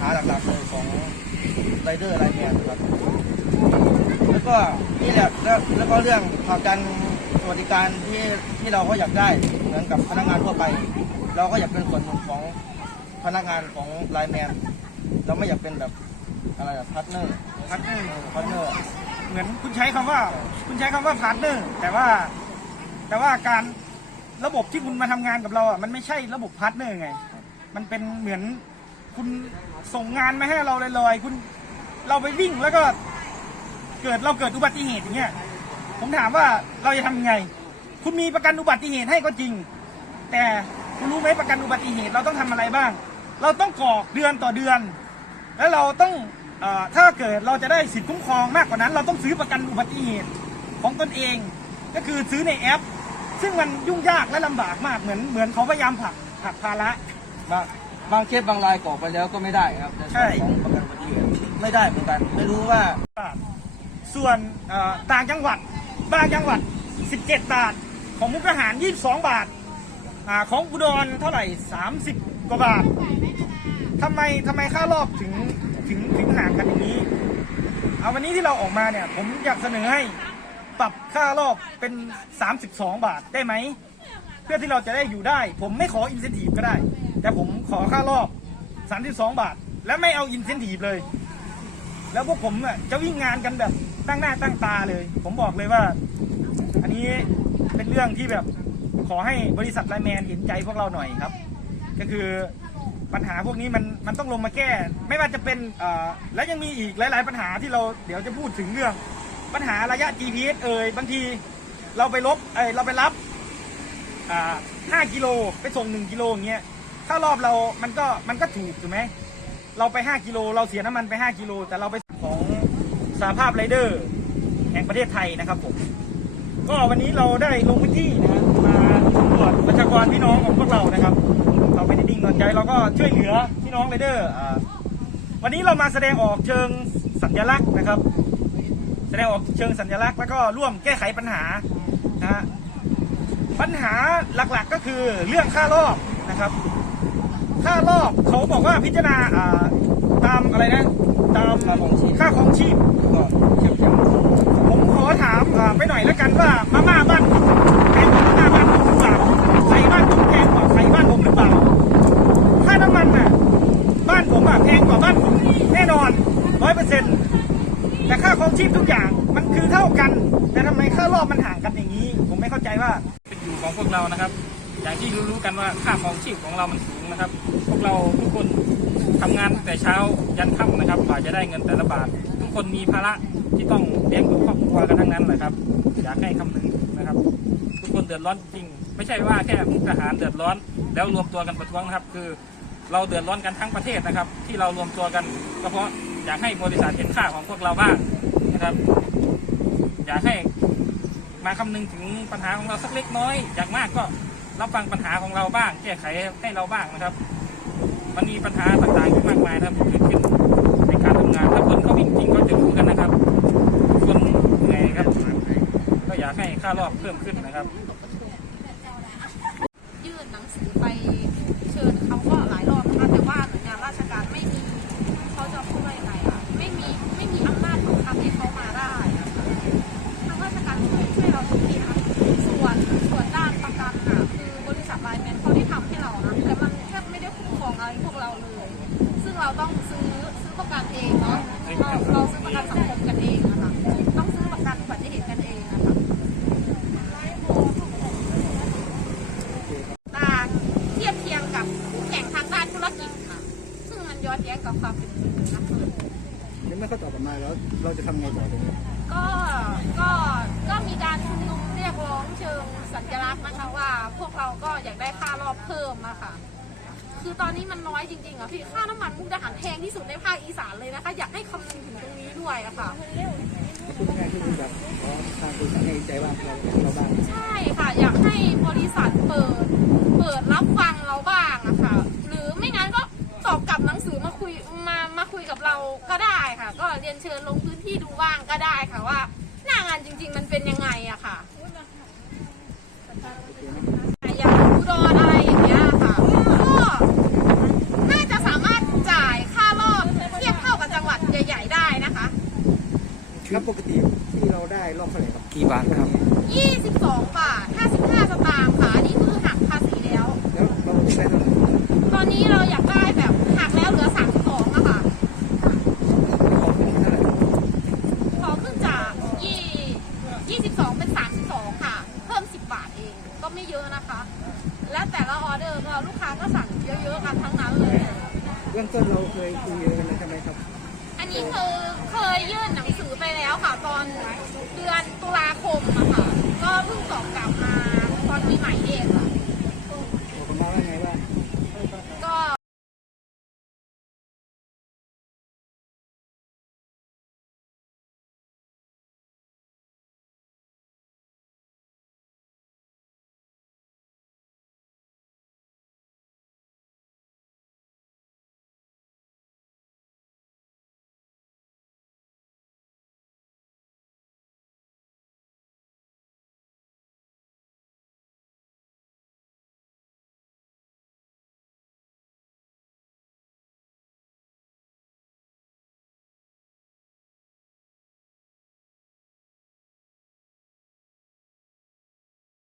หาหลักๆเลยของไรเดอร์ไรแมนครับ แล้วก็นี่แหละแล้วแล้วก็เรื่องผลักดันสวัสดิการที่ที่เราก็อยากได้เหมือนกับพนักงานทั่วไป เราก็อยากเป็นส่วนหนึ่งของพนักงานของไลน์แมนเราไม่อยากเป็นแบบอะไรอะพาร์ทเนอร์พาร์ทเนอร์พาร์ทเนอร์เหมือนคุณใช้คำว่า คุณใช้คำว่าพาร์ทเนอร์แต่ว่าแต่ว่าการระบบที่คุณมาทำงานกับเราอะมันไม่ใช่ระบบพาร์ทเนอร์ไง มันเป็นเหมือน คุณส่งงานมาให้เราลอยๆคุณเราไปวิ่งแล้วก็เกิดเราเกิดอุบัติเหตุอย่างเงี้ย ผมถามว่าเราจะทำยังไง คุณมีประกันอุบัติเหตุให้ก็จริง แต่คุณรู้ไหมประกันอุบัติเหตุเราต้องทำอะไรบ้าง เราต้องกรอกเดือนต่อเดือน แล้วเราต้องอถ้าเกิดเราจะได้สิทธิคุ้มครองมากกว่านั้น เราต้องซื้อประกันอุบัติเหตุของตนเอง ก็คือซื้อในแอป ซึ่งมันยุ่งยากและลำบากมากเหมือนเหมือนเขาพยายามผลักผลักภาระ บางบางเคสบางรายกรอกไปแล้วก็ไม่ได้ครับใน ใช่ ส่วนของประกันอุบัติเหตุไม่ได้เหมือนกัน ไม่รู้ว่า บาทส่วนเอ่อต่างจังหวัดบางจังหวัด 17 บาท ของมุกดาหาร 22 บาทอาของอุดรเท่าไหร่ 30 กว่าบาททำไมทำไมค่ารอบถึงถึงถึงห่างกันอย่างนี้ เอาวันนี้ที่เราออกมาเนี่ย ผมอยากเสนอให้ปรับค่ารอบเป็น 32 บาทได้ไหม เพื่อที่เราจะได้อยู่ได้ ผมไม่ขออินเซนティブก็ได้ แต่ผมขอค่ารอบสามสิบสองบาท แล้วไม่เอาอินเซนทีฟเลย แล้วพวกผมอะจะวิ่งงานกันแบบตั้งหน้าตั้งตาเลย ผมบอกเลยว่า อันนี้เป็นเรื่องที่แบบขอให้บริษัทไลแมนเห็นใจพวกเราหน่อยครับ ก็คือปัญหาพวกนี้มันมันต้องลงมาแก้ ไม่ว่าจะเป็นและยังมีอีกหลาย ๆ ปัญหาที่เราเดี๋ยวจะพูดถึงเรื่อง ปัญหาระยะ GPS เอ่ยบางทีเราไปลบเอเราไปรับ5กิโลไปส่ง 1 กิโลอย่างเงี้ย ถ้ารอบเรา มันก็ มันก็ถูกถูกไหม เราไป 5 กิโล เราเสียน้ำมันไป 5 กิโล แต่เราไปของสาภาพไรเดอร์ แห่งประเทศไทยนะครับผม ก็วันนี้เราได้ลงพื้นที่นะมาสำรวจประชากรพี่น้องของพวกเรานะครับ เราไม่ได้ดิ่งนอนใจ เราก็ช่วยเหลือพี่น้องไรเดอร์วันนี้เรามาแสดงออกเชิงสัญลักษณ์นะครับ แสดงออกเชิงสัญลักษณ์แล้วก็ร่วมแก้ไขปัญหานะฮะปัญหาหลักๆก็คือเรื่องค่ารอบนะครับ ค่ารอบเขาบอกว่าพิจารณาอ่าตามอะไรนะ ตามค่าครองชีพค่าของชีพก็เข้มแข็งผมขอถามอ่าไปหน่อยแล้วกันว่ามาม่าบ้านคุณแพงกว่ามาม่าบ้านผมหรือเปล่าไข่บ้านคุณแพงกว่าไข่บ้านผมหรือเปล่าค่าน้ำมันน่ะบ้านผมอะแพงกว่าบ้านคุณแน่นอนร้อยเปอร์เซ็นต์แต่ค่าของชีพทุกอย่างมันคือเท่ากัน แต่ทำไมค่ารอบมันห่างกันอย่างนี้ ผมไม่เข้าใจว่าเป็นอยู่ของพวกเรานะครับ อย่างที่รู้ๆกันว่าค่าของชีพของเรามันสูงนะครับ พวกเราทุกคนทำงานตั้งแต่เช้ายันค่ำนะครับกว่าจะได้เงินแต่ละบาท ทุกคนมีภาระที่ต้องเลี้ยงดูครอบครัวกันทั้งนั้นแหละครับ อยากให้คำนึงนะครับ ทุกคนเดือดร้อนจริง ไม่ใช่ว่าแค่มุกทหารเดือดร้อน แล้วรวมตัวกันประท้วงนะครับ คือเราเดือดร้อนกันทั้งประเทศนะครับ ที่เรารวมตัวกันก็เพราะอยากให้บริษัทเห็นค่าของพวกเราบ้างนะครับ อยากให้มาคำนึงถึงปัญหาของเราสักเล็กน้อย อยางมากก็ รับฟังปัญหาของเราบ้าง แก้ไขให้เราบ้างนะครับ มันมีปัญหาต่างๆที่มากมายนะครับเกิดขึ้นในการทำงาน ถ้าคนเขาวิ่งจริงก็จะรู้กันนะครับ คนเหนื่อยครับ ก็อยากให้ค่ารอบเพิ่มขึ้นนะครับ เราต้องซื้อซื้อประกันเองเนาะเราเราซื้อประกันสังคมกันเองนะคะต้องซื้อประกันอุบัติเหตุกันเองนะคะต่างเทียบเทียงกับคู่แข่งทางด้านธุรกิจค่ะ ซึ่งมันย้อนแย้งกับความเป็นจริงนะคะยังไม่เขาตอบกลับมาแล้วเราจะทำไงต่อตรงนี้ก็ก็ก็มีการชุมนุมเรียกร้องเชิงสัญลักษณ์นะคะว่า พวกเราก็อยากได้ค่ารอบเพิ่มอะค่ะ คือตอนนี้มันน้อยจริงๆอะพี่ค่าน้ำมันมุกดาหารแพงที่สุดในภาคอีสานเลยนะคะ อยากให้คำนึงถึงตรงนี้ด้วยอะค่ะ พูดง่ายๆคือแบบขอทางบริษัทให้ใจว่าเราเราบ้างใช่ค่ะ อยากให้บริษัทเปิด เปิดรับฟังเราบ้างอะค่ะ หรือไม่งั้นก็ตอบกลับหนังสือมาคุยมามาคุยกับเราก็ได้ค่ะ ก็เรียนเชิญลงพื้นที่ดูบ้างก็ได้ค่ะว่า หน้างานจริง ๆ มันเป็นยังไงอะค่ะ อย่างอุดรอะไรอย่างเงี้ยค่ะก็น่าจะสามารถจ่ายค่ารอบ ครับปกติที่เราได้รอบเท่าไหร่ครับกี่บาทครับ 22 บาท 55 สตางค์ค่ะอันนี้คือหักภาษีแล้ว แล้วเราได้เท่าไหร่ตอนนี้เราอยากได้แบบหักแล้วเหลือ 32อะค่ะ ขอขึ้นเท่าไหร่ขอขึ้นจากยี่22 เป็น 32 ค่ะ เพิ่ม 10 บาทเอง ก็ไม่เยอะนะคะ และแต่ละออเดอร์ก็ลูกค้าก็สั่งเยอะๆกันทั้งนั้นเลย เบื้องต้นเราเคยคุยกันแล้วใช่ไหมครับอั นี้คือเคยยื่นหนังสือไปแล้วค่ะ ตอนเดือน